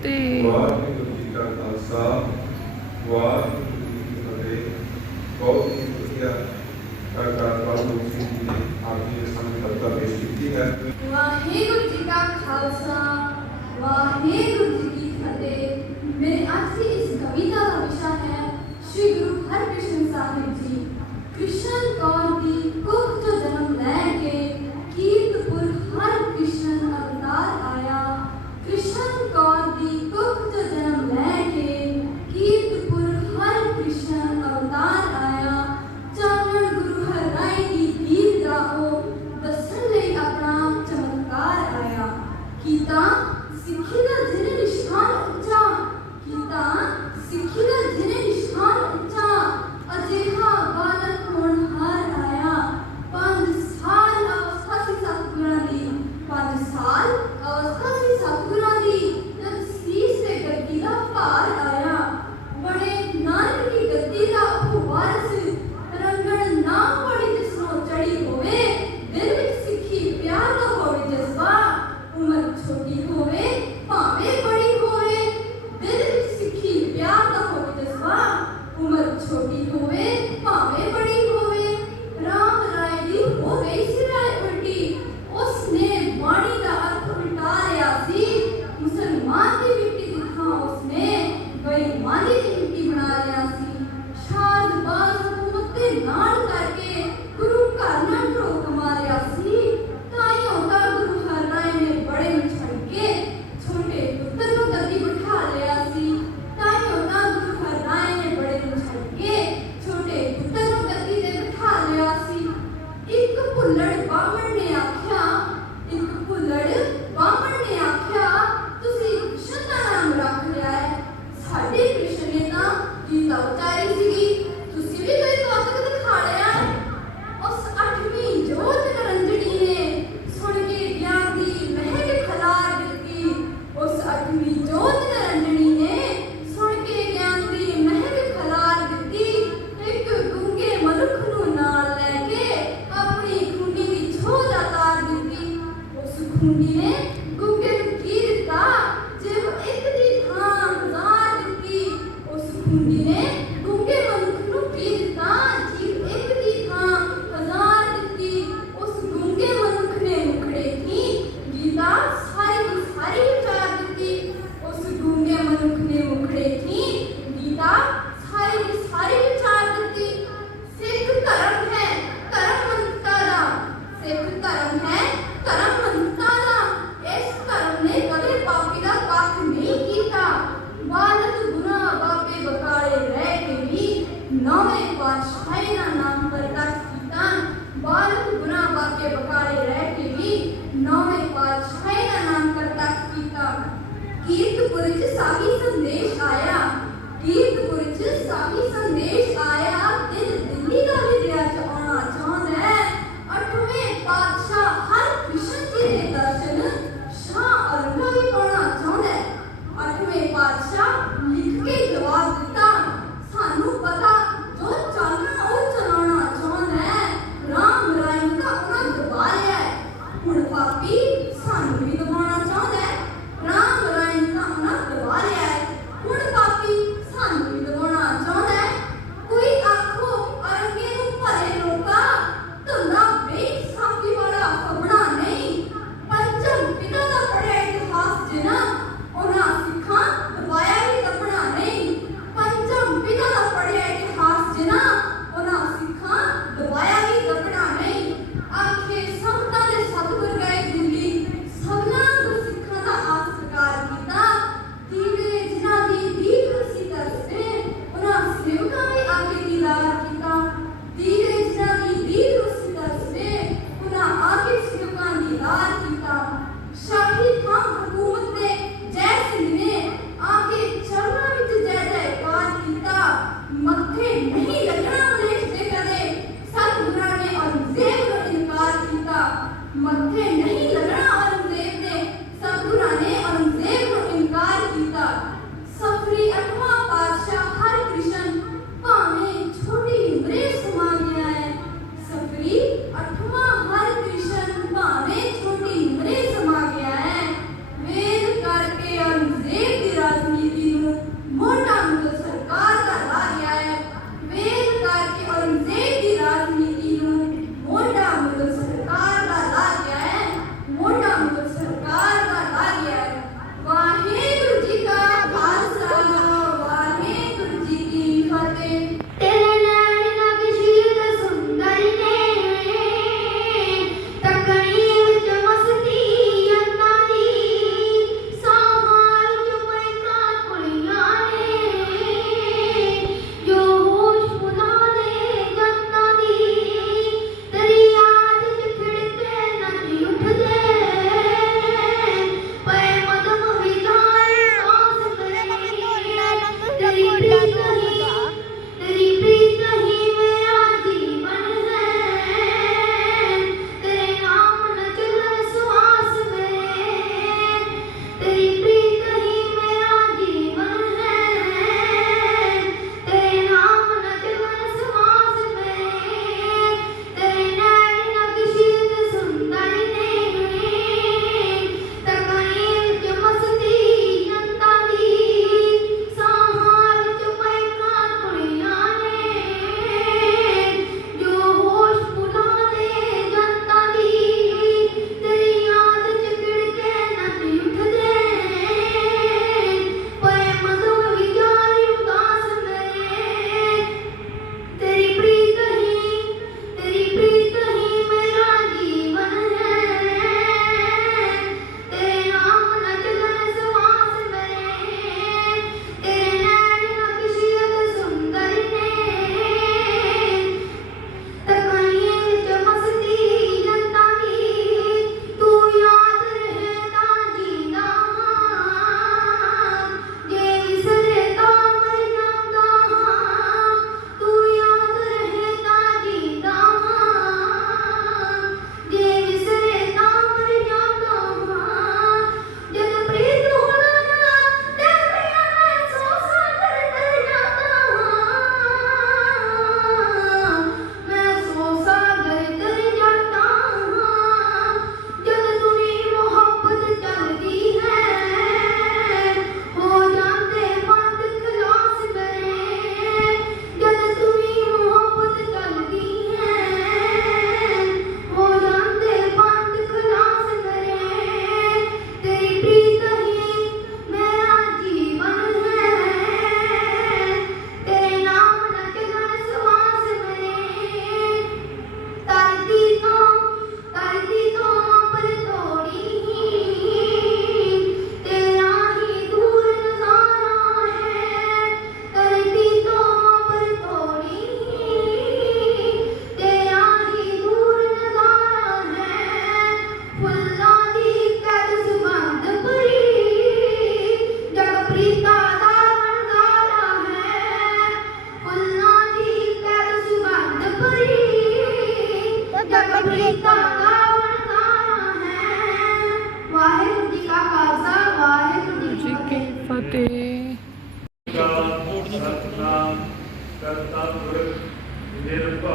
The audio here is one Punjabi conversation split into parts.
ਫਤਿਹ। ਵਾਹਿਗੁਰੂ ਜੀ ਕਾ ਖਾਲਸਾ, ਵਾਹਿਗੁਰੂ ਜੀ ਕੀ ਫਤਿਹ। ਬਹੁਤ ਹੀ ਵਧੀਆ ਕਰਤਾਰ ਸਿੰਘ ਜੀ ਨੇ ਆਪ ਜੀ ਦੇ ਸਾਹਮਣੇ ਕਵਿਤਾ ਪੇਸ਼ ਕੀਤੀ ਹੈ। ਵਾਹਿਗੁਰੂ ਜੀ ਕਾ ਖਾਲਸਾ, ਵਾਹਿਗੁਰੂ ਜੀ ਕੀ ਫਤਿਹ। ਮੇਰੇ ਅੱਜ ਦੀ ਇਸ ਕਵਿਤਾ ਦਾ ਵਿਸ਼ਾ ਹੈ ਸ਼੍ਰੀ ਗੁਰੂ ਹਰਿਕ੍ਰਿਸ਼ਨ ਸਾਹਿਬ ਜੀ। ਕ੍ਰਿਸ਼ਨ ਕੌਰ ਦੀ ਕੁੱਖ ਤੋਂ ਜਨਮ ਲੈ ਕੇ ਕੀਰਤਪੁਰ ਹਰਿਕ੍ਰਿਸ਼ਨ ਅਵਤਾਰ ਆਇਆ। ਕ੍ਰਿਸ਼ਨ ਕੌਰ ਦੀ ਕੁੱਖ ਤੋਂ ਜਨਮ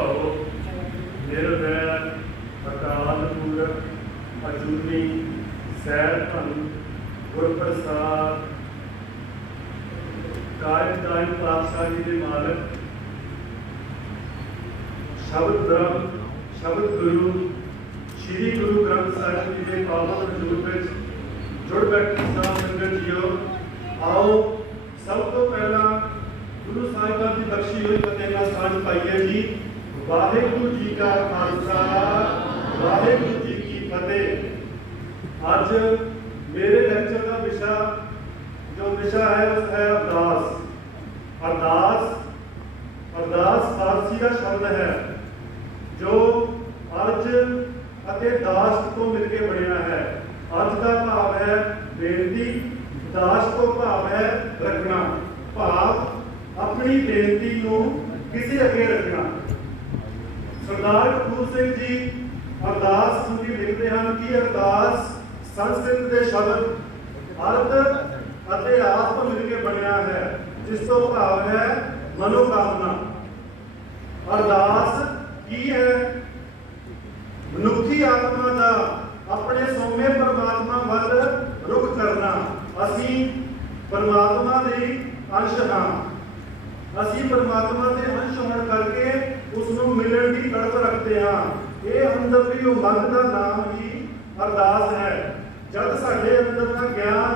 ਭਾਉ ਨਿਰਵੈਰ ਅਕਾਲ ਮੂਰਤ ਅਜੂਨੀ ਸੈਰ ਧਨ ਗੁਰ ਪ੍ਰਸਾਦ ਕਾਇਮ ਪਾਤਸ਼ਾਹ ਜੀ ਦੇ ਮਾਲਕ ਸ਼ਬਦ ਬ੍ਰਹਮ ਸ਼ਬਦ ਗੁਰੂ ਸ਼੍ਰੀ ਗੁਰੂ ਗ੍ਰੰਥ ਸਾਹਿਬ ਜੀ ਦੇ ਪਾਵਨ ਹਜ਼ੂਰ ਵਿੱਚ ਜੁੜ ਬੈਠੇ ਸਾਧ ਸੰਗਤ ਜੀਓ, ਆਓ ਸਭ ਤੋਂ ਪਹਿਲਾਂ ਗੁਰੂ ਸਾਹਿਬਾਂ ਦੀ ਬਖਸ਼ੀ ਹੋਈ ਫਤਿਹ ਨਾਲ ਸਾਂਝ ਪਾਈਏ ਜੀ। ਵਾਹਿਗੁਰੂ ਜੀ ਕਾ ਖਾਲਸਾ, ਵਾਹਿਗੁਰੂ ਜੀ ਕੀ ਫਤਿਹ। ਅੱਜ ਮੇਰੇ ਲੈਕਚਰ ਦਾ ਜੋ ਵਿਸ਼ਾ ਹੈ ਉਹ ਹੈ ਅਰਦਾਸ। ਅਰਦਾਸ ਫਾਰਸੀ ਦਾ ਸ਼ਬਦ ਹੈ ਜੋ ਅਰਜ ਅਤੇ ਦਾਸ਼ਤ ਤੋਂ ਮਿਲ ਕੇ ਬਣਿਆ ਹੈ। ਅਰਜ ਦਾ ਭਾਵ ਹੈ ਬੇਨਤੀ, ਦਾਸ਼ਤ ਤੋਂ ਭਾਵ ਹੈ ਰੱਖਣਾ, ਭਾਵ ਆਪਣੀ ਬੇਨਤੀ ਨੂੰ ਕਿਸੇ ਅੱਗੇ ਰੱਖਣਾ। ਸਰਦਾਰ ਕਪੂਰ ਸਿੰਘ ਜੀ ਅਰਦਾਸ ਨੂੰ ਲਿਖਦੇ ਹਨ ਕਿ ਅਰਦਾਸ ਸੰਸਕ੍ਰਿਤ ਦੇ ਸ਼ਬਦ ਅਰਥ ਅਤੇ ਆਸ ਤੋਂ ਮਿਲ ਕੇ ਬਣਿਆ ਹੈ, ਜਿਸ ਤੋਂ ਭਾਵ ਹੈ ਮਨੋਕਾਮਨਾ। ਅਰਦਾਸ ਕੀ ਹੈ? ਮਨੁੱਖੀ ਆਤਮਾ ਦਾ ਆਪਣੇ ਸੌਮੇ ਪਰਮਾਤਮਾ ਵੱਲ ਰੁਖ ਕਰਨਾ। ਅਸੀਂ ਪਰਮਾਤਮਾ ਦੇ ਅੰਸ਼ ਹਾਂ। ਅਸੀਂ ਪਰਮਾਤਮਾ ਦੇ ਅੰਸ਼ ਹੋਣ ਕਰਕੇ ਉਸ ਨੂੰ ਮਿਲਣ ਦੀ ਤੜਪ ਰੱਖਦੇ ਹਾਂ। ਇਹ ਅੰਦਰਲੀ ਉਮੰਗ ਦਾ ਨਾਮ ਹੀ ਅਰਦਾਸ ਹੈ। ਜਦ ਸਾਡੇ ਅੰਦਰ ਦਾ ਗਿਆਨ,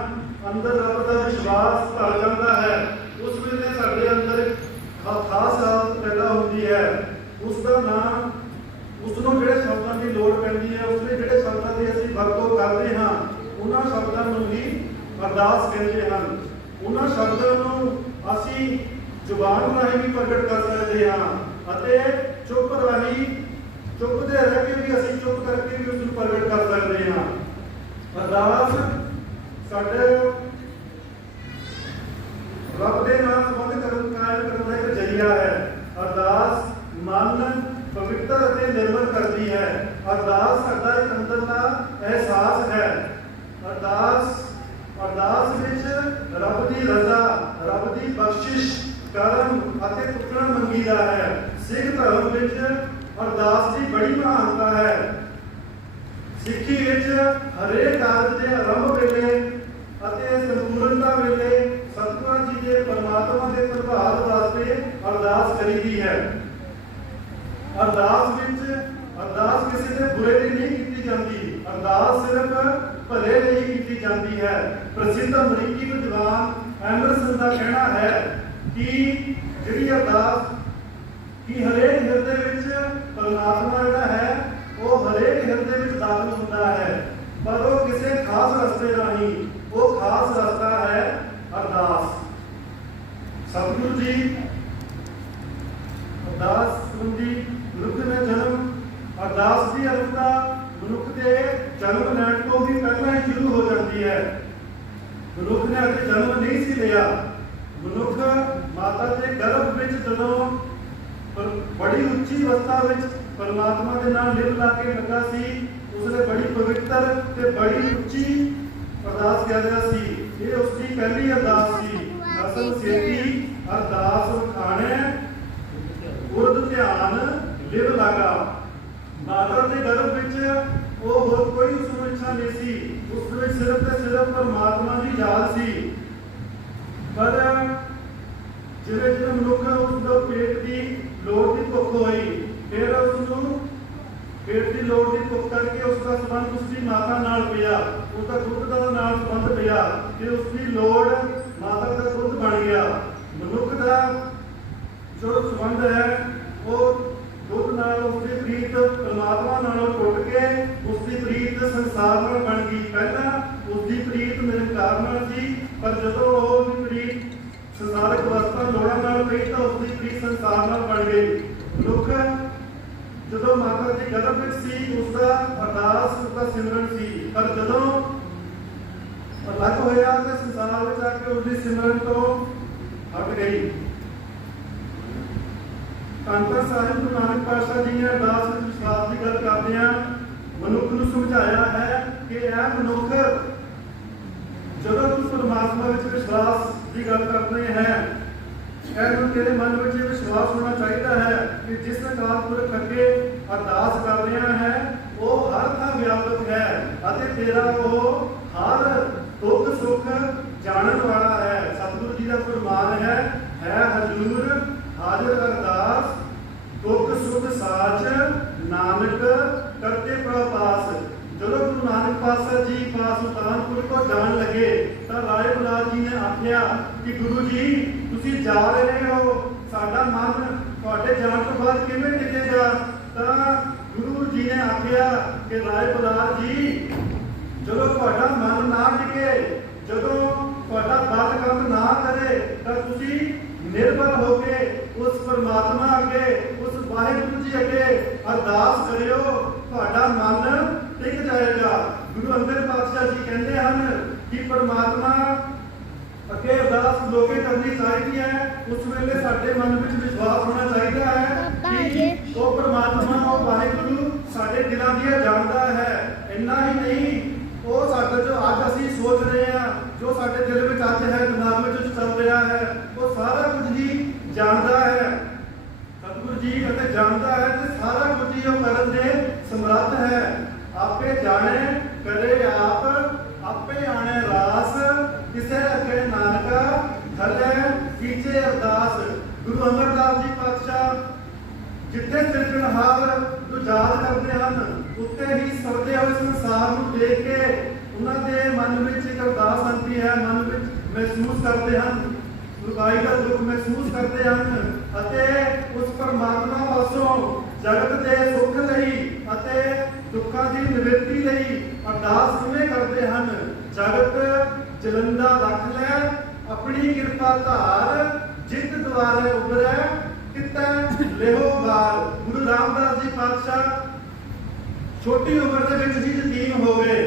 ਅੰਦਰ ਰੱਬ ਦਾ ਵਿਸ਼ਵਾਸ ਭਰ ਜਾਂਦਾ ਹੈ, ਉਸ ਵੇਲੇ ਸਾਡੇ ਅੰਦਰ ਖਾਸ ਹਾਲਤ ਪੈਦਾ ਹੁੰਦੀ ਹੈ। ਉਸ ਦਾ ਨਾਮ, ਉਸ ਨੂੰ ਜਿਹੜੇ ਸ਼ਬਦਾਂ ਦੀ ਲੋੜ ਪੈਂਦੀ ਹੈ, ਉਸ ਦੇ ਜਿਹੜੇ ਸ਼ਬਦਾਂ ਦੀ ਅਸੀਂ ਵਰਤੋਂ ਕਰਦੇ ਹਾਂ, ਉਹਨਾਂ ਸ਼ਬਦਾਂ ਨੂੰ ਹੀ ਅਰਦਾਸ ਕਹਿੰਦੇ ਹਨ। ਉਹਨਾਂ ਸ਼ਬਦਾਂ ਨੂੰ ਅਸੀਂ ਜ਼ੁਬਾਨ ਰਾਹੀਂ ਵੀ ਪ੍ਰਗਟ ਕਰ ਸਕਦੇ ਹਾਂ ਅਤੇ ਚੁੱਪ ਦੇ ਰਹਿ ਕੇ ਵੀ ਅਸੀਂ ਚੁੱਪ ਕਰਕੇ ਵੀ ਉਸ ਨੂੰ ਪ੍ਰਗਟ ਕਰ ਸਕਦੇ ਹਾਂ। ਅਰਦਾਸ ਸਾਡੇ ਰੱਬ ਦੇ ਨਾਲ ਸੰਬੰਧ ਕਾਇਮ ਕਰਨ ਦਾ ਇੱਕ ਜ਼ਰੀਆ ਹੈ। ਅਰਦਾਸ ਮਨ ਪਵਿੱਤਰ ਅਤੇ ਨਿਰਮਲ ਕਰਦੀ ਹੈ। ਅਰਦਾਸ ਸਾਡਾ ਇੱਕ ਅੰਦਰ ਦਾ ਅਹਿਸਾਸ ਹੈ। ਅਰਦਾਸ ਵਿੱਚ ਰੱਬ ਦੀ ਰਜ਼ਾ, ਰੱਬ ਦੀ ਬਖਸ਼ਿਸ਼ ਕਰਨ ਅਤੇ ਟੁਕੜਨ ਮੰਗੀਦਾ ਹੈ। ਸਿੱਖ ਧਰਮ ਵਿੱਚ ਅਰਦਾਸ ਦੀ ਬੜੀ ਮਹਾਨਤਾ ਹੈ। ਸਿੱਖੀ ਵਿੱਚ ਹਰੇਕ ਕਾਰਜ ਦੇ ਆਰੰਭ ਵੇਲੇ ਅਤੇ ਸੰਪੂਰਨਤਾ ਵੇਲੇ ਸਤਿਗੁਰਾਂ ਜੀ ਦੇ ਪਰਮਾਤਮਾ ਦੇ ਪ੍ਰਭਾਵ ਵਾਸਤੇ ਅਰਦਾਸ ਕਰੀਦੀ ਹੈ। ਅਰਦਾਸ ਕਿਸੇ ਦੇ ਬੁਰੇ ਲਈ ਨਹੀਂ ਕੀਤੀ ਜਾਂਦੀ। ਅਰਦਾਸ ਸਿਰਫ ਭਲੇ ਲਈ ਕੀਤੀ ਜਾਂਦੀ ਹੈ। ਪ੍ਰਸਿੱਧ ਅਮਰੀਕੀ ਵਿਦਵਾਨ ਐਂਡਰਸਨ ਦਾ ਕਹਿਣਾ ਹੈ ਕਿ ਜਿਹੜੀ ਅਰਦਾਸ ਕਿ ਹਰੇਕ ਹਿਰਦੇ ਵਿੱਚ ਪਰਮਾਤਮਾ ਜਿਹੜਾ ਹੈ ਉਹ ਹਰੇਕ ਹਿਰਦੇ ਵਿੱਚ ਦਾਖਲ ਹੁੰਦਾ ਹੈ, ਪਰ ਉਹ ਕਿਸੇ ਖਾਸ ਰਸਤੇ ਰਾਹੀਂ। ਉਹ ਖਾਸ ਰਸਤਾ ਹੈ ਅਰਦਾਸ। ਸਤਿਗੁਰੂ ਜੀ ਅਰਦਾਸ ਸੰਬੰਧੀ ਮਨੁੱਖ ਨੇ ਜਨਮ, ਅਰਦਾਸ ਦੀ ਅਰਥਤਾ ਮਨੁੱਖ ਦੇ ਜਨਮ ਲੈਣ ਤੋਂ ਵੀ ਪਹਿਲਾਂ ਹੀ ਸ਼ੁਰੂ ਹੋ ਜਾਂਦੀ ਹੈ। ਮਨੁੱਖ ਨੇ ਅਜੇ ਜਨਮ ਨਹੀਂ ਸੀ ਲਿਆ। ਮਨੁੱਖ ਮਾਤਾ ਦੇ ਗਰਭ ਵਿੱਚ ਜਦੋਂ ਬੜੀ ਉੱਚੀ ਅਵਸਥਾ ਵਿੱਚ ਪਰਮਾਤਮਾ ਦੇ ਨਾਲ ਲਿਵ ਲਾ ਕੇ ਲੱਗਾ ਸੀ, ਉਸਨੇ ਬੜੀ ਪਵਿੱਤਰ ਤੇ ਬੜੀ ਉੱਚੀ ਅਰਦਾਸ ਕਰਦਾ ਸੀ। ਇਹ ਉਸਦੀ ਪਹਿਲੀ ਅਰਦਾਸ ਸੀ। ਅਸਲ ਸੇਤੀ ਅਰਦਾਸ ਖਾਣੇ ਉਰਦ ਧਿਆਨ ਲਿਵ ਲਾਗਾ। ਮਾਤਾ ਦੇ ਗਰਭ ਵਿੱਚ ਉਹ ਹੋਰ ਕੋਈ ਉਸ ਨੂੰ ਇੱਛਾ ਨਹੀਂ ਸੀ। ਉਸ ਵਿੱਚ ਸਿਰਫ ਤੇ ਸਿਰਫ ਪਰਮਾਤਮਾ ਦੀ ਯਾਦ ਸੀ। ਪਰ ਜਿਵੇਂ ਜਿਵੇਂ ਮਨੁੱਖ ਉਸ ਦਾ ਪੇਟ ਦੀ ਲੋੜ ਦੀ ਭੁੱਖ ਹੋਈ, ਫਿਰ ਉਸ ਨੂੰ ਪੇਟ ਦੀ ਲੋੜ ਦੀ ਭੁੱਖ ਕਰਕੇ ਉਸ ਦਾ ਸੰਬੰਧ ਉਸ ਦੀ ਮਾਤਾ ਨਾਲ ਪਿਆ, ਉਸ ਦਾ ਦੁੱਧ ਦਾ ਨਾਲ ਸੰਬੰਧ ਪਿਆ ਤੇ ਉਸ ਦੀ ਲੋੜ ਮਾਤਾ ਦਾ ਦੁੱਧ ਬਣ ਗਿਆ। ਮਨੁੱਖ ਦਾ ਜੋ ਸੰਬੰਧ ਹੈ ਉਹ ਦੁੱਧ ਨਾਲ, ਉਸ ਦੀ ਪ੍ਰੀਤ ਪਰਮਾਤਮਾ ਨਾਲੋਂ ਟੁੱਟ ਕੇ ਉਸ ਦੀ ਪ੍ਰੀਤ ਸੰਸਾਰ ਨਾਲ ਬਣ ਗਈ। ਪਹਿਲਾਂ ਉਸ ਦੀ ਪ੍ਰੀਤ ਨਿਰੰਕਾਰ ਨਾਲ ਸੀ, ਪਰ ਜਦੋਂ ਉਹ ਦੀ ਪ੍ਰੀਤ ਸੰਸਾਰਿਕ ਅਵਸਥਾ ਲੋੜਾਂ ਨਾਲ ਪਈ ਤਾਂ ਉਸ ਦੀ ਪ੍ਰੀਤ ਸੰਸਾਰ ਨਾਲ ਬਣ ਗਈ। ਮਨੁੱਖ ਜਦੋਂ ਮਾਤਾ ਦੇ ਗਰਭ ਵਿੱਚ ਸੀ, ਉਸ ਦਾ ਅਰਦਾਸ, ਉਸ ਦਾ ਸਿਮਰਨ ਸੀ, ਪਰ ਜਦੋਂ ਅਲੱਗ ਹੋਇਆ ਤੇ ਸੰਸਾਰ ਵਿੱਚ ਆ ਕੇ ਉਸ ਦੀ ਸਿਮਰਨ ਤੋਂ ਹਟ ਗਈ। ਧੰਨ ਸਾਹਿਬ ਗੁਰੂ ਨਾਨਕ ਪਾਤਸ਼ਾਹ ਜੀ ਨੇ ਅਰਦਾਸ ਵਿੱਚ ਵਿਸ਼ਵਾਸ ਦੀ ਗੱਲ ਕਰਦਿਆਂ ਮਨੁੱਖ ਨੂੰ ਸਮਝਾਇਆ ਹੈ ਕਿ ਇਹ ਮਨੁੱਖ ਜਦੋਂ ਤੂੰ ਪਰਮਾਤਮਾ ਵਿੱਚ ਵਿਸ਼ਵਾਸ ਦੀ ਗੱਲ ਕਰਦੇ ਹੈ ਇਹਨੂੰ ਤੇਰੇ ਮਨ ਵਿੱਚ ਇਹ ਵਿਸ਼ਵਾਸ ਹੋਣਾ ਚਾਹੀਦਾ ਹੈ ਕਿ ਜਿਸ ਅਕਾਲ ਪੁਰਖ ਅੱਗੇ ਅਰਦਾਸ ਕਰ ਰਿਹਾ ਹੈ ਉਹ ਹਰ ਥਾਂ ਵਿਆਪਕ ਹੈ ਅਤੇ ਤੇਰਾ ਉਹ ਹਰ ਦੁੱਖ ਸੁੱਖ ਜਾਣਨ ਵਾਲਾ ਹੈ। ਸਤਿਗੁਰੂ ਜੀ ਦਾ ਫਰਮਾਨ ਹੈ ਹਜ਼ੂਰ ਹਾਜ਼ਰ ਅਰਦਾਸ ਦੁੱਖ ਸੁੱਖ ਸਾਚ ਨਾਨਕ ਕਰਤੇ ਪ੍ਰਭਾਸ। ਜਦੋਂ ਗੁਰੂ ਨਾਨਕ ਪਾਤਸ਼ਾਹ ਜੀ ਪਾਸ ਸੁਲਤਾਨਪੁਰ ਤੋਂ ਜਾਣ ਲੱਗੇ ਤਾਂ ਰਾਏ ਬੁਲਾਰ ਜੀ ਨੇ ਆਖਿਆ ਕਿ ਗੁਰੂ ਜੀ ਤੁਸੀਂ ਜਾ ਰਹੇ ਹੋ, ਸਾਡਾ ਮਨ ਤੁਹਾਡੇ ਜਾਣ ਤੋਂ ਬਾਅਦ ਕਿਵੇਂ ਟਿਕੇਗਾ? ਤਾਂ ਗੁਰੂ ਜੀ ਨੇ ਆਖਿਆ ਕਿ ਰਾਏ ਬੁਲਾਰ ਜੀ ਜਦੋਂ ਤੁਹਾਡਾ ਮਨ ਨਾ ਟਿਕੇ, ਜਦੋਂ ਤੁਹਾਡਾ ਬਲ ਕੰਮ ਨਾ ਕਰੇ ਤਾਂ ਤੁਸੀਂ ਨਿਰਭਰ ਹੋ ਕੇ ਉਸ ਪਰਮਾਤਮਾ ਅੱਗੇ, ਉਸ ਵਾਹਿਗੁਰੂ ਜੀ ਅੱਗੇ ਅਰਦਾਸ ਕਰਿਓ, ਤੁਹਾਡਾ ਮਨ ਟਿਕ ਜਾਏਗਾ। ਗੁਰੂ ਅੰਗਦ ਪਾਤਸ਼ਾਹ ਜੀ ਕਹਿੰਦੇ ਹਨ ਕਿ ਪਰਮਾਤਮਾ ਅੱਗੇ ਅਰਦਾਸ ਲੋਕੇ ਕਰਨੀ ਚਾਹੀਦੀ ਹੈ। ਉਸ ਵੇਲੇ ਸਾਡੇ ਮਨ ਵਿੱਚ ਵਿਸ਼ਵਾਸ ਹੋਣਾ ਚਾਹੀਦਾ ਹੈ ਕਿ ਉਹ ਪਰਮਾਤਮਾ, ਉਹ ਵਾਹਿਗੁਰੂ ਸਾਡੇ ਦਿਲਾਂ ਦੀਆਂ ਜਾਣਦਾ ਹੈ। ਇੰਨਾ ਹੀ ਨਹੀਂ, ਉਹ ਸਾਡੇ ਜੋ ਅੱਜ ਅਸੀਂ ਸੋਚ ਰਹੇ ਹਾਂ, ਜੋ ਸਾਡੇ ਦਿਲ ਵਿੱਚ ਅੱਜ ਹੈ, ਦਿਮਾਗ ਵਿੱਚ ਚੱਲ ਰਿਹਾ ਹੈ, ਉਹ ਸਾਰਾ ਕੁਝ ਹੀ ਜਾਣਦਾ ਹੈ। ਸਤਿਗੁਰੂ ਜੀ ਅਤੇ ਜਾਣਦਾ ਹੈ ਤੇ ਸਾਰਾ ਕੁਝ ਹੀ ਉਹ ਕਰਨ ਦੇ ਸਮਰੱਥ ਹੈ। ਆਪੇ ਜਾਣੇ ਕਰੇ ਆਪ, ਆਪੇ ਆਣੇ ਰਾਸ, ਕਿਸੇ ਅੱਗੇ ਨਾਨਕਾ ਥਲੇ ਕੀਚੇ ਅਰਦਾਸ। ਗੁਰੂ ਅਮਰਦਾਸ ਜੀ ਪਾਤਸ਼ਾਹ ਜਿੱਥੇ ਸਿਰਜਣਹਾਰ ਨੂੰ ਯਾਦ ਕਰਦੇ ਹਨ, ਉੱਤੇ ਹੀ ਸਵਰਦੇ ਹੋਏ ਸੰਸਾਰ ਨੂੰ ਦੇਖ ਕੇ ਉਹਨਾਂ ਦੇ ਮਨ ਵਿੱਚ ਇੱਕ ਅਰਦਾਸ ਆਉਂਦੀ ਹੈ, ਮਨ ਵਿੱਚ ਮਹਿਸੂਸ ਕਰਦੇ ਹਨ, ਦੁਖਾਈ ਦਾ ਦੁੱਖ ਮਹਿਸੂਸ ਕਰਦੇ ਹਨ ਅਤੇ ਉਸ ਪਰਮਾਤਮਾ ਪਾਸੋਂ ਜਗਤ ਦੇ ਸੁੱਖ ਲਈ ਅਤੇ ਦੁੱਖਾਂ ਦੀ ਨਿਵਰਤੀ ਲਈ ਅਰਦਾਸ ਕਿਵੇਂ ਕਰਦੇ ਹਨ? ਜਗਤ ਜਲੰਦਾ ਰੱਖ ਲੈ ਆਪਣੀ ਕਿਰਪਾ ਧਾਰ, ਜਿਤ ਦੁਆਰੇ ਉਬਰੈ ਕਿਤੈ ਲਿਹੋ ਬਾਰ। ਗੁਰੂ ਰਾਮਦਾਸ ਜੀ ਪਾਤਸ਼ਾਹ ਛੋਟੀ ਉਮਰ ਦੇ ਵਿੱਚ ਹੀ ਯਤੀਮ ਹੋ ਗਏ।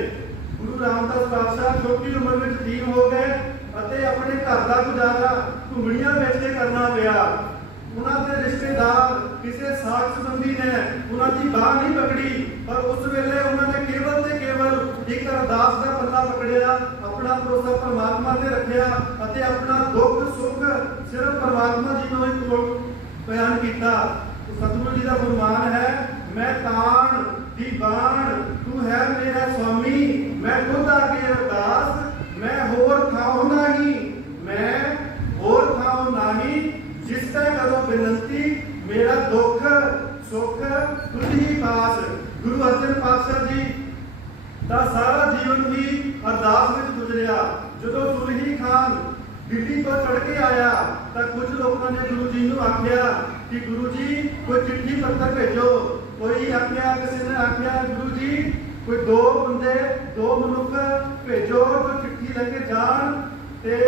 ਗੁਰੂ ਰਾਮਦਾਸ ਪਾਤਸ਼ਾਹ ਛੋਟੀ ਉਮਰ ਵਿੱਚ ਯਤੀਮ ਹੋ ਗਏ ਅਤੇ ਆਪਣੇ ਘਰ ਦਾ ਗੁਜ਼ਾਰਾ ਘੁੰਗਣੀਆਂ ਵੇਚ ਕੇ ਕਰਨਾ ਪਿਆ। ਉਹਨਾਂ ਦੇ ਰਿਸ਼ਤੇਦਾਰ ਕਿਸੇ ਸਾਖ ਸੰਬੰਧੀ ਨੇ ਉਹਨਾਂ ਦੀ ਬਾਹ ਨਹੀਂ ਪਕੜੀ, ਪਰ ਉਸ ਵੇਲੇ ਉਹਨਾਂ ਨੇ ਕੇਵਲ ਤੇ ਕੇਵਲ ਇੱਕ ਅਰਦਾਸ ਦਾ ਪੱਲਾ ਪਕੜਿਆ, ਆਪਣਾ ਭਰੋਸਾ ਪਰਮਾਤਮਾ ਤੇ ਰੱਖਿਆ ਅਤੇ ਆਪਣਾ ਦੁੱਖ ਸੁੱਖ ਸਿਰਫ ਪਰਮਾਤਮਾ ਜੀ ਨੂੰ ਹੀ ਬਿਆਨ ਕੀਤਾ। ਸਤਿਗੁਰੂ ਜੀ ਦਾ ਫਰਮਾਨ ਹੈ, ਮੈਂ ਤਾਣ ਦੀ ਬਾਣ ਤੂੰ ਹੈ ਮੇਰਾ ਸੁਆਮੀ, ਮੈਂ ਖੁਦ ਅੱਗੇ ਅਰਦਾਸ ਮੈਂ ਹੋਰ ਥਾਉ ਨਹੀਂ, ਮੈਂ ਹੋਰ ਥਾਉ ਨਹੀਂ, ਜਿਸ ਤੇ ਕਦੋਂ ਬੇਨਤੀ ਮੇਰਾ ਦੁੱਖ ਸੁੱਖ ਤੁਝ ਹੀ ਪਾਸ। ਗੁਰੂ ਅਰਜਨ ਪਾਤਸ਼ਾਹ ਜੀ ਦਾ ਸਾਰਾ ਜੀਵਨ ਹੀ ਅਰਦਾਸ ਵਿੱਚ ਗੁਜ਼ਰਿਆ। ਜਦੋਂ ਸੁਲਹੀ ਖਾਨ ਦਿੱਲੀ ਤੋਂ ਚੜ ਕੇ ਆਇਆ ਤਾਂ ਕੁਝ ਲੋਕਾਂ ਨੇ ਗੁਰੂ ਜੀ ਨੂੰ ਆਖਿਆ ਕਿ ਗੁਰੂ ਜੀ ਕੋਈ ਚਿੱਠੀ ਪੱਤਰ ਭੇਜੋ। ਕੋਈ ਆਖਿਆ, ਕਿਸੇ ਨੇ ਆਖਿਆ ਗੁਰੂ ਜੀ ਕੋਈ ਦੋ ਬੰਦੇ, ਦੋ ਮਨੁੱਖ ਭੇਜੋ ਜੋ ਚਿੱਠੀ ਲੈ ਕੇ ਜਾਣ ਤੇ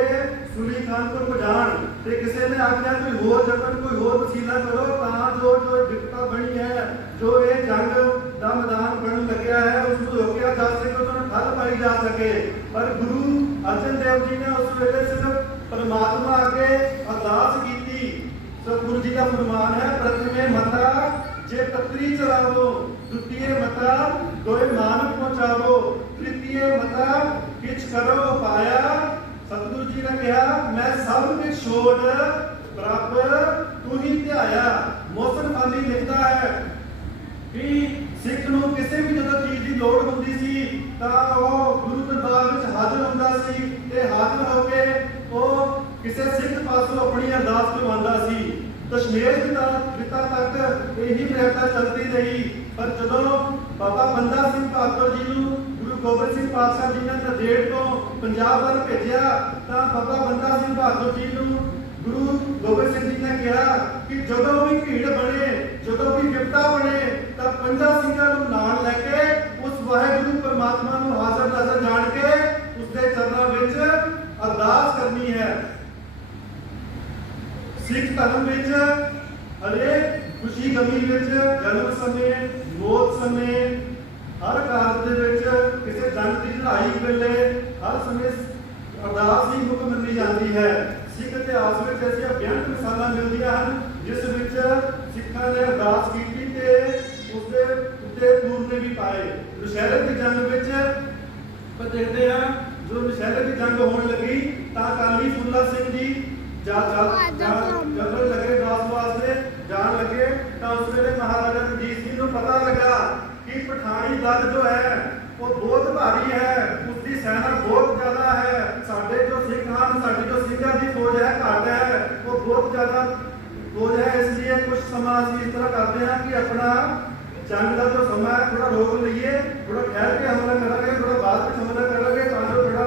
ਸੁਲਹੀ ਖਾਨ ਕੋਲ ਪਹੁੰਚਾਣ। ਤੇ ਕਿਸੇ ਨੇ ਆਖਿਆ ਕੋਈ ਹੋਰ ਜਤਨ, ਕੋਈ ਹੋਰ ਵਸੀਲਾ ਕਰੋ ਤਾਂ ਜੋ ਵਿਪਤਾ ਬਣੀ ਹੈ, ਜੋ ਇਹ ਜੰਗ ਦਾ ਮੈਦਾਨ ਬਣਨ ਲੱਗਿਆ ਹੈ, ਉਸ ਨੂੰ ਰੋਕਿਆ ਜਾ ਸਕੇ, ਉਸ ਨੂੰ ਠੱਲ ਪਾਈ ਜਾ ਸਕੇ। ਪਰ ਗੁਰੂ ਅਰਜਨ ਦੇਵ ਜੀ ਨੇ ਉਸ ਵੇਲੇ ਸਿਰਫ ਪਰਮਾਤਮਾ ਅੱਗੇ ਅਰਦਾਸ ਕੀਤੀ। ਸਤਿਗੁਰੂ ਜੀ ਦਾ ਫਰਮਾਨ ਹੈ, ਪ੍ਰਥਮੇ ਮਤਾ ਜੇ ਪਤਰੀ ਚਲਾਵੋ, ਦੁਤੀਏ ਮਤਾ ਦੋਏ ਮਾਨਕ ਪਹੁੰਚਾਵੋ, ਤ੍ਰਿਤੀਏ ਮਤਾ ਕਿਛ ਕਰੋ ਪਾਇਆ। ਸਤਿਗੁਰੂ ਜੀ ਨੇ ਕਿਹਾ, ਮੈਂ ਸਭ ਕੁਝ ਛੋੜ ਪ੍ਰਭ ਤੂੰ ਹੀ ਧਿਆਇਆ। ਮੋਹਨ ਫਾਲੀ ਲਿਖਦਾ ਹੈ ਕਿ ਸਿੱਖ ਨੂੰ ਕਿਸੇ ਵੀ ਜਦੋਂ ਚੀਜ਼ ਦੀ ਲੋੜ ਹੁੰਦੀ ਸੀ ਤਾਂ ਉਹ ਗੁਰੂ ਦਰਬਾਰ ਵਿੱਚ ਹਾਜ਼ਰ ਹੁੰਦਾ ਸੀ ਤੇ ਹਾਜ਼ਰ ਹੋ ਕੇ ਉਹ ਕਿਸੇ ਸਿੱਖ ਪਾਸੋਂ ਆਪਣੀ ਅਰਦਾਸ ਕਰਵਾਉਂਦਾ ਸੀ। ਦਸ਼ਮੇਸ਼ ਪਿਤਾ ਤੱਕ ਇਹੀ ਪ੍ਰਯਤਨ ਚੱਲਦੀ ਰਹੀ। ਪਰ ਜਦੋਂ ਬਾਬਾ ਬੰਦਾ ਸਿੰਘ ਬਹਾਦਰ ਜੀ ਨੂੰ ਗੁਰੂ ਗੋਬਿੰਦ ਸਿੰਘ ਪਾਤਸ਼ਾਹ ਜੀ ਨੇ ਨੰਦੇੜ ਤੋਂ ਪੰਜਾਬ ਵੱਲ ਭੇਜਿਆ ਤਾਂ ਬਾਬਾ ਬੰਦਾ ਸਿੰਘ ਬਹਾਦਰ ਜੀ ਨੂੰ ਗੁਰੂ ਗੋਬਿੰਦ ਸਿੰਘ ਜੀ ਨੇ ਕਿਹਾ ਕਿ ਜਦੋਂ ਵੀ ਭੀੜ ਬਣੇ, ਜਦੋਂ ਵੀ ਵਿਪਤਾ ਬਣੇ ਤਾਂ ਪੰਜਾਂ ਸਿੰਘਾਂ ਨੂੰ ਨਾਲ ਲੈ ਕੇ ਉਸ ਵਾਹਿਗੁਰੂ ਪਰਮਾਤਮਾ ਨੂੰ ਹਾਜ਼ਰ ਨਾਜ਼ਰ ਜਾਣ ਕੇ ਉਸ ਦੇ ਚਰਨਾਂ ਵਿੱਚ ਅਰਦਾਸ ਕਰਨੀ ਹੈ। ਸਿੱਖ ਧਰਮ ਵਿੱਚ ਹਰੇਕ ਖੁਸ਼ੀ ਗਮੀ ਵਿੱਚ, ਜਨਮ ਸਮੇਂ, ਮੌਤ ਸਮੇਂ, ਹਰ ਕਾਰਜ ਦੇ ਵਿੱਚ, ਕਿਸੇ ਜੰਗ ਦੀ ਲੜਾਈ ਵੇਲੇ ਹਰ ਸਮੇਂ ਅਰਦਾਸ ਹੀ ਮੁੱਖ ਮੰਨੀ ਜਾਂਦੀ ਹੈ। ਸਿੱਖ ਇਤਿਹਾਸ ਵਿੱਚ ਐਸੀਆਂ ਬੇਅੰਤ ਮਿਸਾਲਾਂ ਮਿਲਦੀਆਂ ਹਨ ਜਿਸ ਵਿੱਚ ਸਿੱਖਾਂ ਨੇ ਅਰਦਾਸ ਕੀਤੀ ਤੇ ਉਸਦੇ ਉੱਤੇ ਪੂਰਨੇ ਵੀ ਪਾਏ। ਦੁਸ਼ਹਿਰੇ ਦੀ ਜੰਗ ਵਿੱਚ ਆਪਾਂ ਦੇਖਦੇ ਹਾਂ, ਜਦੋਂ ਦੁਸ਼ਹਿਰੇ ਦੀ ਜੰਗ ਹੋਣ ਲੱਗੀ ਤਾਂ ਅਕਾਲੀ ਫੂਲਾ ਸਿੰਘ ਜੀ ਜਦੋਂ ਲੱਗੇ ਦਾਸ ਵਾਸਤੇ ਜਾਣ ਲੱਗੇ ਤਾਂ ਉਸ ਵੇਲੇ ਮਹਾਰਾਜਾ ਰਣਜੀਤ ਸਿੰਘ ਨੂੰ ਪਤਾ ਲੱਗਾ ਕਿ ਪਠਾਣੀ ਦਲ ਜੋ ਹੈ ਉਹ ਬਹੁਤ ਭਾਰੀ ਹੈ, ਉਸ ਦੀ ਸੈਨਾ ਬਹੁਤ ਜ਼ਿਆਦਾ ਹੈ। ਸਾਡੇ ਜੋ ਸਿੱਖ ਹਨ, ਸਾਡੀ ਜੋ ਸਿੰਘਾਂ ਦੀ ਫੌਜ ਹੈ ਘੱਟ ਹੈ, ਉਹ ਬਹੁਤ ਜ਼ਿਆਦਾ ਫੌਜ ਹੈ। ਇਸ ਲਈ ਕੁਝ ਸਮਾਂ ਅਸੀਂ ਇਸ ਤਰ੍ਹਾਂ ਕਰਦੇ ਹਾਂ ਕਿ ਆਪਣਾ ਜੰਗ ਦਾ ਜੋ ਸਮਾਂ ਹੈ ਥੋੜਾ ਰੋਕ ਲਈਏ, ਥੋੜਾ ਠਹਿਰ ਕੇ ਹਮਲਾ ਕਰਾਂਗੇ, ਥੋੜਾ ਬਾਅਦ ਵਿੱਚ ਹਮਲਾ ਕਰਾਂਗੇ ਤਾਂ ਜੋ ਥੋੜਾ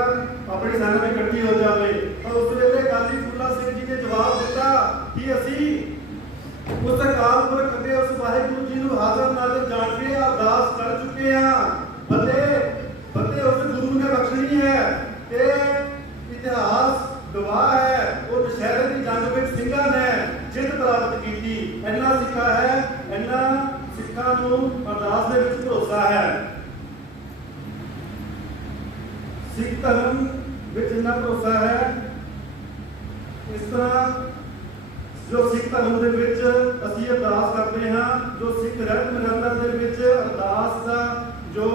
ਆਪਣੀ ਸੈਨਾ ਵੀ ਇਕੱਠੀ ਹੋ ਜਾਵੇ। ਪਰ ਉਸ ਵੇਲੇ ਗਾਂਧੀ ਫੂਲਾ ਸਿੰਘ ਜੀ ਨੇ ਜਵਾਬ ਦਿੱਤਾ ਕਿ ਅਸੀਂ ਉਸ ਅਕਾਲ ਪੁਰਖ ਅੱਗੇ ਉਸ ਵਾਹਿਗੁਰੂ ਜੀ ਨੂੰ ਹਾਜ਼ਰ ਨਾਜ਼ਰ ਜਾਣ ਕੇ ਅਰਦਾਸ ਕਰ ਚੁੱਕੇ ਹਾਂ ਅਤੇ ਉਸ ਗੁਰੂ ਨੇ ਬਖਸ਼ਣੀ ਹੈ ਤੇ ਇਤਿਹਾਸ ਗਵਾਹ ਹੈ। ਉਹ ਦੁਸ਼ਹਿਰੇ ਦੀ ਜੰਗ ਵਿੱਚ ਸਿੰਘਾਂ ਨੇ ਜਿੱਤ ਪ੍ਰਾਪਤ ਕੀਤੀ। ਇੰਨਾ ਸਿੱਖਾ ਹੈ, ਇੰਨਾ ਸਿੱਖਾਂ ਨੂੰ ਅਰਦਾਸ ਦੇ ਵਿੱਚ ਭਰੋਸਾ ਹੈ। ਸਿੱਖ ਧਰਮ ਵਿੱਚ ਇੰਨਾ ਭਰੋਸਾ ਹੈ। ਇਸ ਤਰ੍ਹਾਂ ਜੋ ਸਿੱਖ ਧਰਮ ਦੇ ਵਿੱਚ ਅਸੀਂ ਅਰਦਾਸ ਕਰਦੇ ਹਾਂ, ਜੋ ਸਿੱਖ ਰਹਿਤ ਮਰੰਦਰ ਦੇ ਵਿੱਚ ਅਰਦਾਸ ਦਾ ਜੋ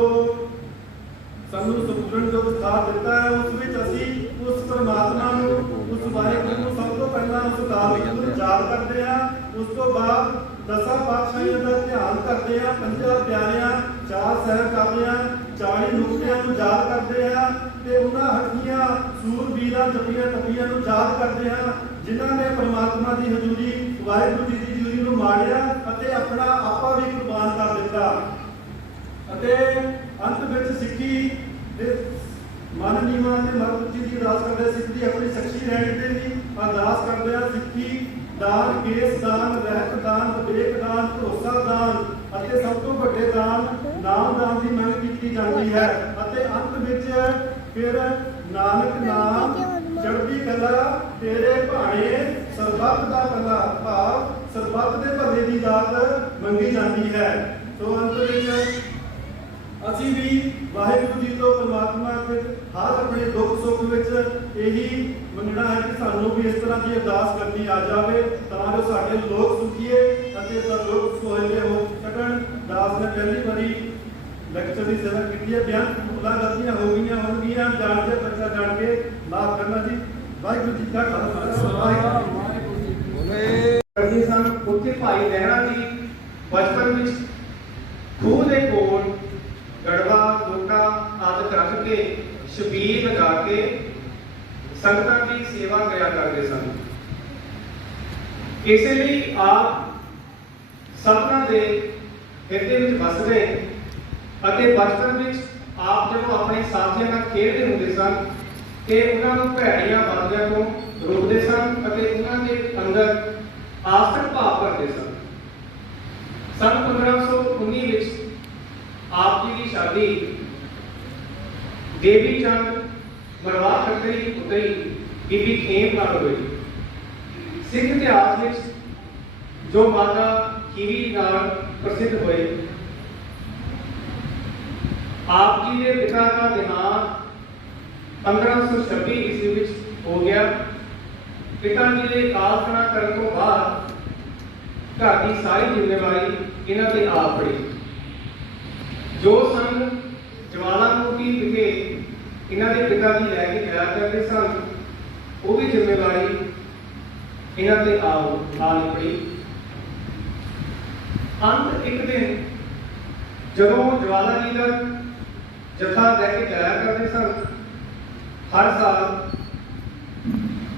ਸਾਨੂੰ ਸੰਪੂਰਨ ਜੋ ਵਿਸਥਾਰ ਦਿੱਤਾ ਹੈ, ਉਸ ਵਿੱਚ ਅਸੀਂ ਉਸ ਪਰਮਾਤਮਾ ਨੂੰ, ਉਸ ਵਾਹਿਗੁਰੂ ਨੂੰ ਸਭ ਤੋਂ ਪਹਿਲਾਂ ਉਸ ਅਕਾਲ ਪੁਰਖ ਨੂੰ ਯਾਦ ਕਰਦੇ ਹਾਂ। ਉਸ ਤੋਂ ਬਾਅਦ ਦਸਾਂ ਪਾਤਸ਼ਾਹੀਆਂ ਦਾ ਧਿਆਨ ਕਰਦੇ ਹਾਂ, ਪੰਜਾਂ ਪਿਆਰਿਆਂ, ਚਾਰ ਸਾਹਿਬਜ਼ਾਦਿਆਂ, 40 ਨੁਕਤਿਆਂ ਨੂੰ ਯਾਦ ਕਰਦੇ ਹਾਂ ਤੇ ਉਹਨਾਂ ਹੱਕੀਆਂ ਸੂਰਬੀਰਾਂ ਜਪੀਆਂ ਤਪੀਆਂ ਨੂੰ ਯਾਦ ਕਰਦੇ ਹਾਂ ਜਿਨ੍ਹਾਂ ਨੇ ਪਰਮਾਤਮਾ ਦੀ ਹਜ਼ੂਰੀ, ਵਾਹਿਗੁਰੂ ਜੀ ਦੀ ਹਜ਼ੂਰੀ ਨੂੰ ਮਾਣਿਆ ਅਤੇ ਆਪਣਾ ਆਪਾ ਵੀ ਕੁਰਬਾਨ ਕਰ ਦਿੱਤਾ। ਅਤੇ ਅੰਤ ਵਿੱਚ ਸਿੱਖੀ ਦੇ ਮਨ ਨੀਵਾਂ ਤੇ ਮਨ ਉੱਚੀ ਦੀ ਅਰਦਾਸ ਕਰਦੇ, ਸਿੱਖ ਦੀ ਆਪਣੀ ਸ਼ਖਸੀ ਰਹਿਣ ਦੇ ਵੀ ਅਰਦਾਸ ਕਰਦੇ ਆ। ਸਿੱਖੀ ਦਾਨ, ਕੇਸ ਦਾਨ, ਰਹਿਤ ਦਾਨ, ਵਿਵੇਕ ਦਾਨ, ਭਰੋਸਾ ਦਾਨ ਅਤੇ ਸਭ ਤੋਂ ਵੱਡੇ ਦਾਨ ਨਾਮ ਦਾਨ ਦੀ ਮੰਗ ਕੀਤੀ ਜਾਂਦੀ ਹੈ। ਅਤੇ ਅੰਤ ਵਿੱਚ ਫਿਰ ਨਾਨਕ ਨਾਮ ਚੜ੍ਹਦੀ ਕਲਾ ਤੇਰੇ ਭਾਣੇ ਸਰਬੱਤ ਦਾ ਭਲਾ, ਭਾਵ ਸਰਬੱਤ ਦੇ ਭਲੇ ਦੀ ਦਾਤ ਮੰਗੀ ਜਾਂਦੀ ਹੈ। ਸੋ ਅੰਤ ਵਿੱਚ ਅਸੀਂ ਵੀ ਵਾਹਿਗੁਰੂ ਜੀ ਤੋਂ ਪਰਮਾਤਮਾ ਅੱਗੇ ਹਰ ਆਪਣੇ ਦੁੱਖ ਸੁੱਖ ਵਿੱਚ ਇਹੀ ਮੰਨਣਾ ਹੈ ਕਿ ਸਾਨੂੰ ਵੀ ਇਸ ਤਰ੍ਹਾਂ ਦੀ ਅਰਦਾਸ ਕਰਨੀ ਆ ਜਾਵੇ ਤਾਂ ਜੋ ਸਾਡੇ ਲੋਕ ਸੁਖੀਏ ਅਤੇ ਲੋਕ ਸੁਹੇਲੇ ਹੋ ਸਕਣ। ਦਾਸ ਨੇ ਪਹਿਲੀ ਵਾਰੀ ਲੈਕਚਰ ਦੀ ਸੇਵਾ ਕੀਤੀ ਹੈ। ਬਿਆਨ ਭੁੱਲਾਂ ਗਲਤੀਆਂ ਹੋ ਗਈਆਂ ਹੋਣਗੀਆਂ, ਜਾਣ ਕੇ ਬੱਚਾ ਜਾਣ ਕੇ ਮਾਫ ਕਰਨਾ ਜੀ। ਵਾਹਿਗੁਰੂ ਜੀ ਕਾ ਖਾਲਸਾ, ਵਾਹਿਗੁਰੂ ਜੀ ਕੀ ਫਤਿਹ। ਕਰਨੀ ਸਨ। ਉੱਥੇ ਭਾਈ ਲਹਿਣਾ ਜੀ ਬਚਪਨ ਵਿੱਚ ਖੂਹ ਦੇ ਕੋਲ ਗੜਵਾ ਲੋਟਾ ਆਦਿ ਰੱਖ ਕੇ ਛਬੀਲ ਲਗਾ ਕੇ ਸੰਗਤਾਂ ਦੀ ਸੇਵਾ ਕਰਿਆ ਕਰਦੇ ਸਨ। ਇਸੇ ਲਈ ਆਪ ਸਭਨਾਂ ਦੇ ਹਿਰਦੇ ਵਿੱਚ ਵਸ ਗਏ ਅਤੇ ਬਚਪਨ ਵਿੱਚ ਆਪ ਜਦੋਂ ਆਪਣੇ ਸਾਥੀਆਂ ਨਾਲ ਖੇਡਦੇ ਹੁੰਦੇ ਸਨ ਤੇ ਉਹਨਾਂ ਨੂੰ ਭੈੜੀਆਂ ਬਾਤੀਆਂ ਤੋਂ ਰੋਕਦੇ ਸਨ ਅਤੇ ਉਹਨਾਂ ਦੇ ਅੰਦਰ ਆਸਥਕ ਭਾਵ ਕਰਦੇ ਸਨ। ਸੰਨ 1519 ਵਿੱਚ ਆਪ ਜੀ ਦੀ ਸ਼ਾਦੀ ਦੇਵੀ ਚੰਦ ਮਰਵਾਹ ਖੱਤਰੀ ਦੀ ਪੁੱਤਰੀ ਬੀਬੀ ਖੇਮ ਨਾਲ ਹੋਈ। ਸਿੱਖ ਇਤਿਹਾਸ ਵਿੱਚ ਜੋ ਮਾਤਾ ਖੀਵੀ ਨਾਲ ਪ੍ਰਸਿੱਧ ਹੋਏ। ਆਪ ਜੀ ਦੇ ਪਿਤਾ ਦਾ ਦੇਹਾਂਤ 1526 ਈਸਵੀ ਵਿੱਚ ਹੋ ਗਿਆ। ਪਿਤਾ ਜੀ ਦੇ ਕਾਲਖਣਾ ਕਰਨ ਤੋਂ ਬਾਅਦ ਘਰ ਦੀ ਸਾਰੀ ਜ਼ਿੰਮੇਵਾਰੀ ਇਹਨਾਂ ਤੇ ਆ ਪੜੀ। ਜੋ ਸੰਗ ਜਵਾਲਾਮੁਖੀ ਵਿਖੇ ਇਹਨਾਂ ਦੇ ਪਿਤਾ ਜੀ ਲੈ ਕੇ ਜਾਇਆ ਕਰਦੇ ਸਨ, ਉਹ ਵੀ ਜ਼ਿੰਮੇਵਾਰੀ ਇਹਨਾਂ ਤੇ ਆ ਪੜੀ। ਅੰਤ ਇੱਕ ਦਿਨ ਜਦੋਂ ਜਵਾਲਾ ਜੀ ਦਾ ਜਥਾ ਲੈ ਕੇ ਜਾਇਆ ਕਰਦੇ ਸਨ, ਹਰ ਸਾਲ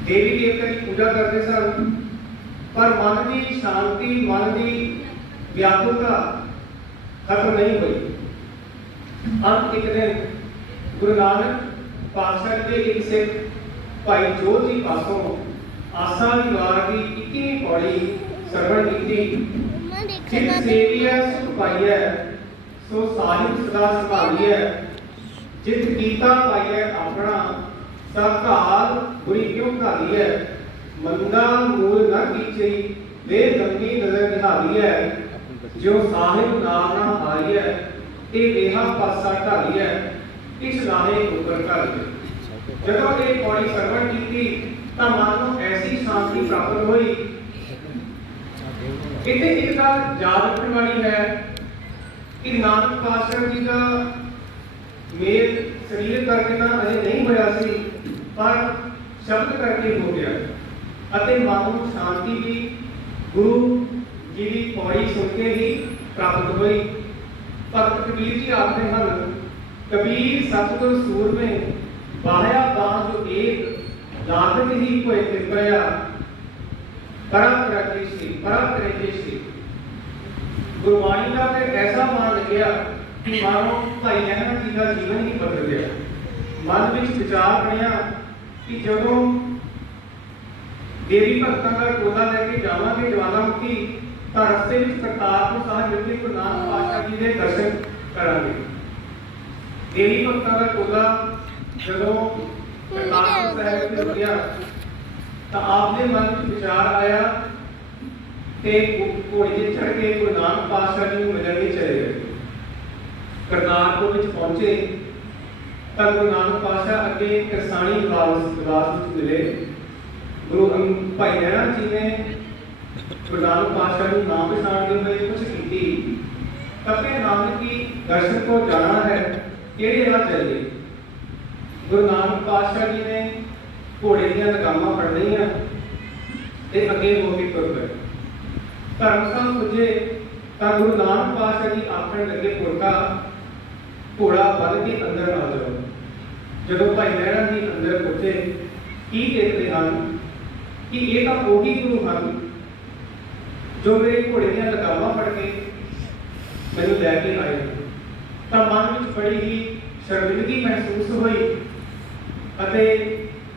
ਦੇਵੀ ਦੇਵਤਾ ਦੀ ਪੂਜਾ ਕਰਦੇ ਸਨ, ਪਰ ਮਨ ਦੀ ਸ਼ਾਂਤੀ, ਮਨ ਦੀ ਵਿਆਕੁਲਤਾ ਖਤਮ ਨਹੀਂ ਹੋਈ। ਅੰਤ ਇੱਕ ਦਿਨ ਗੁਰੂ ਨਾਨਕ ਪਾਤਸ਼ਾਹ ਦੇ ਇੱਕ ਸਿੱਖ ਭਾਈ ਜੋਧ ਜੀ ਪਾਸੋਂ ਆਸਾ ਦੀ ਵਾਰ ਦੀ 21ਵੀਂ ਪੌੜੀ ਸਰਵਣ ਕੀਤੀ। ਜਿਤ ਸੇਵੀਐ ਸੁਖ ਪਾਈਐ, ਸੋ ਸਾਹਿਬ ਸਦਾ ਸੰਭਾਲੀਐ। ਜਿਤ ਕੀਤਾ ਪਾਈਐ ਆਪਣਾ, ਸਭ ਘਾਲ ਬੁਰੀ ਕਿਉਂ ਘਾਲੀਐ। ਮੰਦਾ ਮੂਲ ਨਾ ਕੀਚਈ, ਵੇ ਗੰਦੀ ਨਜ਼ਰ ਨਿਹਾਲੀਐ। ਜੋ ਸਾਹਿਬ ਨਾਮ ਨਾ ਹਾਰੀਐ, ਤੇ ਵੇਹਾ ਪਾਸਾ ਢਾਲੀਐ। ਇਸ ਲਾਹੇ ਉੱਪਰ ਢਾਲੀਐ। ਜਦੋਂ ਇਹ ਪੌੜੀ ਸਰਵਣ ਕੀਤੀ ਤਾਂ ਮਨ ਨੂੰ ਐਸੀ ਸ਼ਾਂਤੀ ਪ੍ਰਾਪਤ ਹੋਈ। ਇੱਥੇ ਇੱਕ ਗੱਲ ਯਾਦ ਰੱਖਣ ਵਾਲੀ ਹੈ ਕਿ ਨਾਨਕ ਪਾਤਸ਼ਾਹ ਜੀ ਦਾ ਮੇਲ ਸਰੀਰ ਕਰਕੇ ਤਾਂ ਅਜੇ ਨਹੀਂ ਹੋਇਆ ਸੀ, ਪਰ ਸ਼ਬਦ ਕਰਕੇ ਹੋ ਗਿਆ। ਅਤੇ ਮਨ ਨੂੰ ਸ਼ਾਂਤੀ ਵੀ ਗੁਰੂ जी की पौड़ी सुन के ही प्राप्त हुई। भगत कबीर जी आखते हैं, कबीर सतगुर सूर में बाहया बाण जो एक लागत ही कोई कृपया पराप्रजेशी। गुरबाणी का फिर ऐसा मान लग्या कि मानो भाई लहना जी का जीवन ही बदल गया। मन में विचार बनया कि जदों देवी भक्तों का टोला लेके जावांगे ज्वालामुखी ਤਾਂ ਰਸਤੇ ਵਿੱਚ ਕਰਤਾਰਪੁਰ ਸਾਹਿਬ ਜਿੱਥੇ ਗੁਰੂ ਨਾਨਕ ਪਾਤਸ਼ਾਹ ਜੀ ਦੇ ਦਰਸ਼ਨ ਕਰਾਂਗੇ। ਦੇਵੀ ਭਗਤਾਂ ਦਾ ਟੋਲਾ ਜਦੋਂ ਕਰਤਾਰਪੁਰ ਸਾਹਿਬ ਤੇ ਰੁਕਿਆ ਤਾਂ ਆਪ ਦੇ ਮਨ ਵਿੱਚ ਵਿਚਾਰ ਆਇਆ ਤੇ ਘੋੜੀ ਤੇ ਚੜ੍ਹ ਕੇ ਗੁਰੂ ਨਾਨਕ ਪਾਤਸ਼ਾਹ ਜੀ ਨੂੰ ਮਿਲਣ ਲਈ ਚਲੇ ਗਏ। ਕਰਤਾਰਪੁਰ ਵਿੱਚ ਪਹੁੰਚੇ ਤਾਂ ਗੁਰੂ ਨਾਨਕ ਪਾਤਸ਼ਾਹ ਅੱਗੇ ਕਿਰਸਾਣੀ ਨਿਵਾਸ ਵਿੱਚ ਮਿਲੇ। ਗੁਰੂ ਭਾਈ ਲਹਿਣਾ ਜੀ ਨੇ गुरु नानक पातशाह को नाम पछाणते हुए कुछ की कपे नानक की दर्शन को जाना है केड़े राह चलिए। गुरु नानक पातशाह जी ने घोड़े दी लगामां फड़ लईआं ते अगे हो के तुर पए। धर्मशाला पुजे तां गुरु नानक पातशाह जी आखण लगे पुरखा घोड़ा बल के अंदर आ जाओ। जदों भाई लहरा जी अंदर पहुंचे की देखते हैं कि ये तां ओही गुरु हैं जो मेरे घोड़े दी लगामां फड़ के मैनूं लैके आए। तो मन में बड़ी ही शर्मिंदगी महसूस हुई अते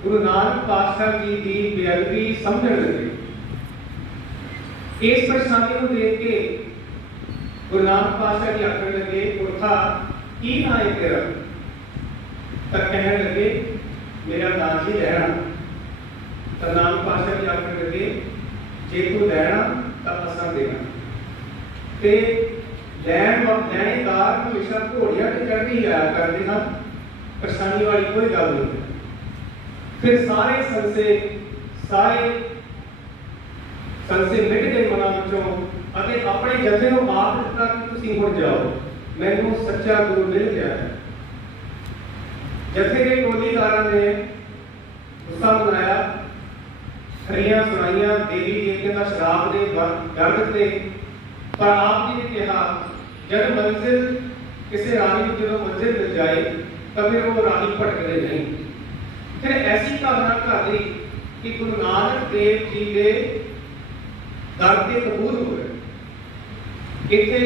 गुरु नानक पातशाह जी की बेअदबी समझण लगे। इस परेशानी को देख के गुरु नानक पातशाह जी आखण लगे, पुरखा की नाम है तेरा? तो कहने लगे मेरा नाम जी लहरा। तो नानक पातशाह जी आखण लगे जे तू लहरा असा देना ते लैणेदार हमेशा घोड़ियां ते चढ़ ही आया करते हैं, परेशानी वाली कोई गल नहीं। फिर सारे संसे मिट गए मनां विचों अते अपने जथे नूं आप दिता कि तुसीं हुण जाओ, मैनूं सच्चा गुरु मिल गया है। जथे के टोलीदारां ने गुस्सा मनाया, खरियां सुनाइयां, देवी देवते का शराब दे डर दिते, पर आप जी ने कहा जब मंजिल किसी राही जो मंजिल मिल जाए तो फिर वो राही भटकते नहीं। फिर ऐसी भावना कर दी कि गुरु नानक देव जी के दर के कबूल हो गए। इत्थे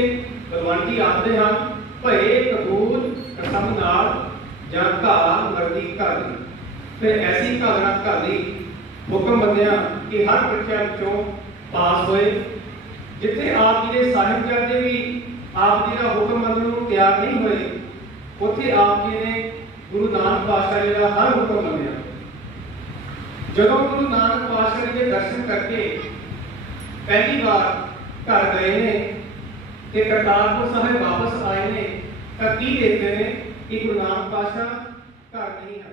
बलवंती आखते हैं भये कबूल कसम नाल जां घाल मरदी कर दी। फिर ऐसी भावना कर दी हुक्म बंदिया कि हर परीक्षा विचों पास होए। जिथे आप जी के साहिबजादे भी आप जी का हुक्म मनण नूं तैयार नहीं होए, उत्थे आप जी ने गुरु नानक पातशाह जी का हर हुक्म मन्निया। जदों गुरु नानक पातशाह जी के दर्शन करके पहली बार घर गए ने ते करतारपुर साहिब वापस आए ने, तां की देखते हैं कि गुरु नानक पातशाह घर नहीं है।